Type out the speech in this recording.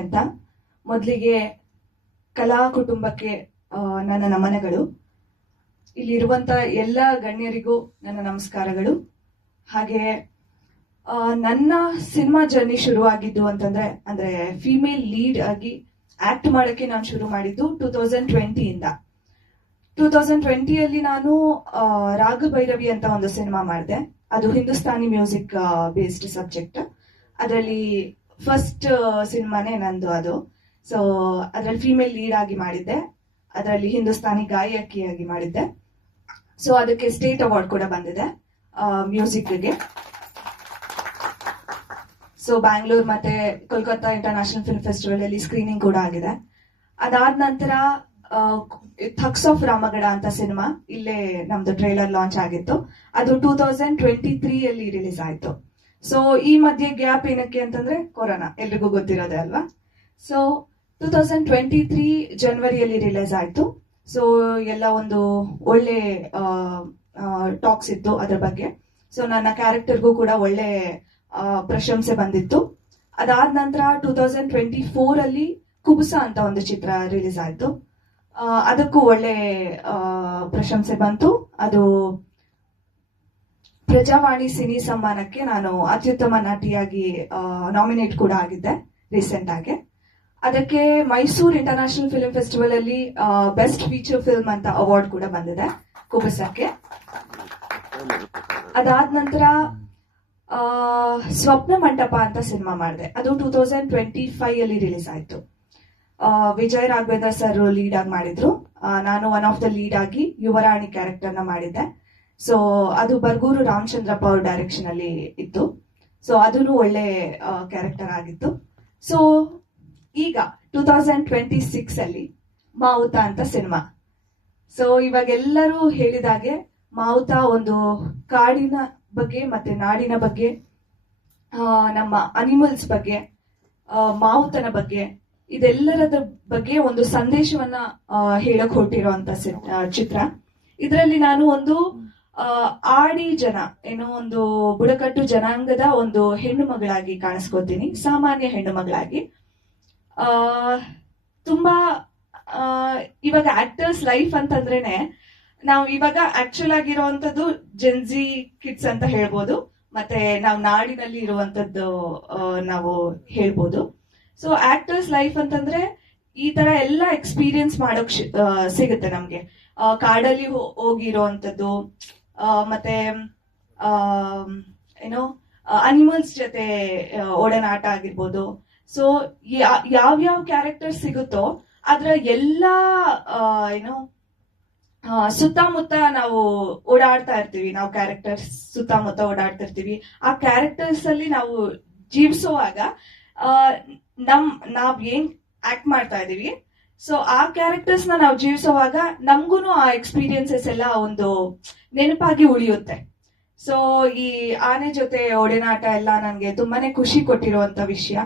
ಅಂತ ಮೊದಲಿಗೆ ಕಲಾ ಕುಟುಂಬಕ್ಕೆ ನನ್ನ ನಮನಗಳು. ಇಲ್ಲಿರುವಂತ ಎಲ್ಲ ಗಣ್ಯರಿಗೂ ನನ್ನ ನಮಸ್ಕಾರಗಳು. ಹಾಗೆ ನನ್ನ ಸಿನಿಮಾ ಜರ್ನಿ ಶುರುವಾಗಿದ್ದು ಅಂದ್ರೆ ಫೀಮೇಲ್ ಲೀಡ್ ಆಗಿ ಆಕ್ಟ್ ಮಾಡಕ್ಕೆ ನಾನು ಶುರು ಮಾಡಿದ್ದು 2020 ಇಂದ. 2020 ನಾನು ರಾಗಭೈರವಿ ಅಂತ ಒಂದು ಸಿನಿಮಾ ಮಾಡಿದೆ. ಅದು ಹಿಂದೂಸ್ತಾನಿ ಮ್ಯೂಸಿಕ್ ಬೇಸ್ಡ್ ಸಬ್ಜೆಕ್ಟ್. ಅದರಲ್ಲಿ ಫಸ್ಟ್ ಸಿನಿಮಾನೇ ನಂದು ಅದು. ಸೊ ಅದರಲ್ಲಿ ಫೀಮೇಲ್ ಲೀಡ್ ಆಗಿ ಮಾಡಿದ್ದೆ, ಅದರಲ್ಲಿ ಹಿಂದೂಸ್ತಾನಿ ಗಾಯಕಿಯಾಗಿ ಮಾಡಿದ್ದೆ. ಸೊ ಅದಕ್ಕೆ ಸ್ಟೇಟ್ ಅವಾರ್ಡ್ ಕೂಡ ಬಂದಿದೆ ಮ್ಯೂಸಿಕ್ಗೆ. ಸೊ ಬ್ಯಾಂಗ್ಳೂರ್ ಮತ್ತೆ ಕೋಲ್ಕತ್ತಾ ಇಂಟರ್ನ್ಯಾಷನಲ್ ಫಿಲ್ಮ್ ಫೆಸ್ಟಿವಲ್ ಅಲ್ಲಿ ಸ್ಕ್ರೀನಿಂಗ್ ಕೂಡ ಆಗಿದೆ. ಅದಾದ ನಂತರ ಥಕ್ಸ್ ಆಫ್ ರಾಮಗಢ ಅಂತ ಸಿನಿಮಾ ಇಲ್ಲೇ ನಮ್ದು ಟ್ರೈಲರ್ ಲಾಂಚ್ ಆಗಿತ್ತು. ಅದು 2023 ಅಲ್ಲಿ ರಿಲೀಸ್ ಆಯ್ತು. ಸೊ ಈ ಮಧ್ಯೆ ಗ್ಯಾಪ್ ಏನಕ್ಕೆ ಅಂತಂದ್ರೆ ಕೊರೋನಾ, ಎಲ್ರಿಗೂ ಗೊತ್ತಿರೋದೇ ಅಲ್ವಾ. ಸೊ 2023 ಜನವರಿಯಲ್ಲಿ ರಿಲೀಸ್ ಆಯ್ತು. ಸೊ ಎಲ್ಲ ಒಂದು ಒಳ್ಳೆ ಟಾಕ್ಸ್ ಇತ್ತು ಅದ್ರ ಬಗ್ಗೆ. ಸೊ ನನ್ನ ಕ್ಯಾರೆಕ್ಟರ್ಗೂ ಕೂಡ ಒಳ್ಳೆ ಪ್ರಶಂಸೆ ಬಂದಿತ್ತು. ಅದಾದ ನಂತರ 2024 ಅಲ್ಲಿ ಕುಬುಸ ಅಂತ ಒಂದು ಚಿತ್ರ ರಿಲೀಸ್ ಆಯ್ತು. ಅದಕ್ಕೂ ಒಳ್ಳೆ ಪ್ರಶಂಸೆ ಬಂತು. ಅದು ಪ್ರಜಾವಾಣಿ ಸಿನಿ ಸಮ್ಮಾನಕ್ಕೆ ನಾನು ಅತ್ಯುತ್ತಮ ನಟಿಯಾಗಿ ನಾಮಿನೇಟ್ ಕೂಡ ಆಗಿದ್ದೆ ರೀಸೆಂಟ್ ಆಗಿ. ಅದಕ್ಕೆ ಮೈಸೂರು ಇಂಟರ್ನ್ಯಾಷನಲ್ ಫಿಲ್ಮ್ ಫೆಸ್ಟಿವಲ್ ಅಲ್ಲಿ ಬೆಸ್ಟ್ ಫೀಚರ್ ಫಿಲ್ಮ್ ಅಂತ ಅವಾರ್ಡ್ ಕೂಡ ಬಂದಿದೆ ಕುಬಸಕ್ಕೆ. ಅದಾದ ನಂತರ ಸ್ವಪ್ನ ಮಂಟಪ ಅಂತ ಸಿನಿಮಾ ಮಾಡಿದೆ. ಅದು 2025 ಅಲ್ಲಿ ರಿಲೀಸ್ ಆಯ್ತು. ವಿಜಯ್ ರಾಘವೇಂದ್ರ ಸರ್ ಲೀಡ್ ಆಗಿ ಮಾಡಿದ್ರು. ನಾನು ಒನ್ ಆಫ್ ದ ಲೀಡ್ ಆಗಿ ಯುವರಾಣಿ ಕ್ಯಾರೆಕ್ಟರ್ ನ ಮಾಡಿದ್ದೆ. ಸೊ ಅದು ಬರ್ಗೂರು ರಾಮಚಂದ್ರಪ್ಪ ಅವ್ರ ಡೈರೆಕ್ಷನ್ ಅಲ್ಲಿ ಇತ್ತು. ಸೊ ಅದೂ ಒಳ್ಳೆ ಕ್ಯಾರೆಕ್ಟರ್ ಆಗಿತ್ತು. ಸೊ ಈಗ 2026 ಅಲ್ಲಿ ಮಾವುತ ಅಂತ ಸಿನಿಮಾ. ಸೊ ಇವಾಗ ಎಲ್ಲರೂ ಹೇಳಿದಾಗೆ ಮಾವುತ ಒಂದು ಕಾಡಿನ ಬಗ್ಗೆ ಮತ್ತೆ ನಾಡಿನ ಬಗ್ಗೆ, ನಮ್ಮ ಅನಿಮಲ್ಸ್ ಬಗ್ಗೆ, ಮಾವುತನ ಬಗ್ಗೆ, ಇದೆಲ್ಲರದ ಬಗ್ಗೆ ಒಂದು ಸಂದೇಶವನ್ನ ಹೇಳಕ್ ಹೊರಟಿರುವಂತ ಚಿತ್ರ. ಇದರಲ್ಲಿ ನಾನು ಒಂದು ಆಡಿ ಜನ ಏನೋ ಒಂದು ಬುಡಕಟ್ಟು ಜನಾಂಗದ ಒಂದು ಹೆಣ್ಣು ಮಗಳಾಗಿ ಕಾಣಿಸ್ಕೋತೀನಿ, ಸಾಮಾನ್ಯ ಹೆಣ್ಣು ಮಗಳಾಗಿ. ತುಂಬಾ ಇವಾಗ ಆಕ್ಟರ್ಸ್ ಲೈಫ್ ಅಂತಂದ್ರೇನೆ ನಾವು ಇವಾಗ ಆಕ್ಚುಲ್ ಆಗಿರುವಂತದ್ದು ಜೆನ್ಜಿ ಕಿಡ್ಸ್ ಅಂತ ಹೇಳ್ಬೋದು, ಮತ್ತೆ ನಾವು ನಾಡಿನಲ್ಲಿ ಇರುವಂತದ್ದು ನಾವು ಹೇಳ್ಬೋದು. ಸೊ ಆಕ್ಟರ್ಸ್ ಲೈಫ್ ಅಂತಂದ್ರೆ ಈ ತರ ಎಲ್ಲ ಎಕ್ಸ್ಪೀರಿಯನ್ಸ್ ಮಾಡೋಕ್ ಸಿಗುತ್ತೆ ನಮ್ಗೆ. ಕಾಡಲ್ಲಿ ಹೋಗಿರೋವಂಥದ್ದು, ಮತ್ತೆ ಏನೋ ಅನಿಮಲ್ಸ್ ಜೊತೆ ಒಡನಾಟ ಆಗಿರ್ಬೋದು. ಸೊ ಯಾವ್ಯಾವ ಕ್ಯಾರೆಕ್ಟರ್ ಸಿಗುತ್ತೋ ಅದ್ರ ಎಲ್ಲಾ ಏನೋ ಸುತ್ತಮುತ್ತ ನಾವು ಓಡಾಡ್ತಾ ಇರ್ತೀವಿ. ನಾವು ಕ್ಯಾರೆಕ್ಟರ್ಸ್ ಸುತ್ತಮುತ್ತ ಓಡಾಡ್ತಿರ್ತೀವಿ. ಆ ಕ್ಯಾರೆಕ್ಟರ್ಸ್ ಅಲ್ಲಿ ನಾವು ಜೀವಿಸುವಾಗ ನಾವ್ ಏನ್ ಆಕ್ಟ್ ಮಾಡ್ತಾ ಇದೀವಿ, ಸೊ ಆ ಕ್ಯಾರೆಕ್ಟರ್ಸ್ ನಾವು ಜೀವಿಸುವಾಗ ನಮ್ಗೂನು ಆ ಎಕ್ಸ್ಪೀರಿಯನ್ಸಸ್ ಎಲ್ಲ ಒಂದು ನೆನಪಾಗಿ ಉಳಿಯುತ್ತೆ. ಸೊ ಈ ಆನೆ ಜೊತೆ ಒಡನಾಟ ಎಲ್ಲ ನನ್ಗೆ ತುಂಬಾನೇ ಖುಷಿ ಕೊಟ್ಟಿರುವಂತ ವಿಷಯ.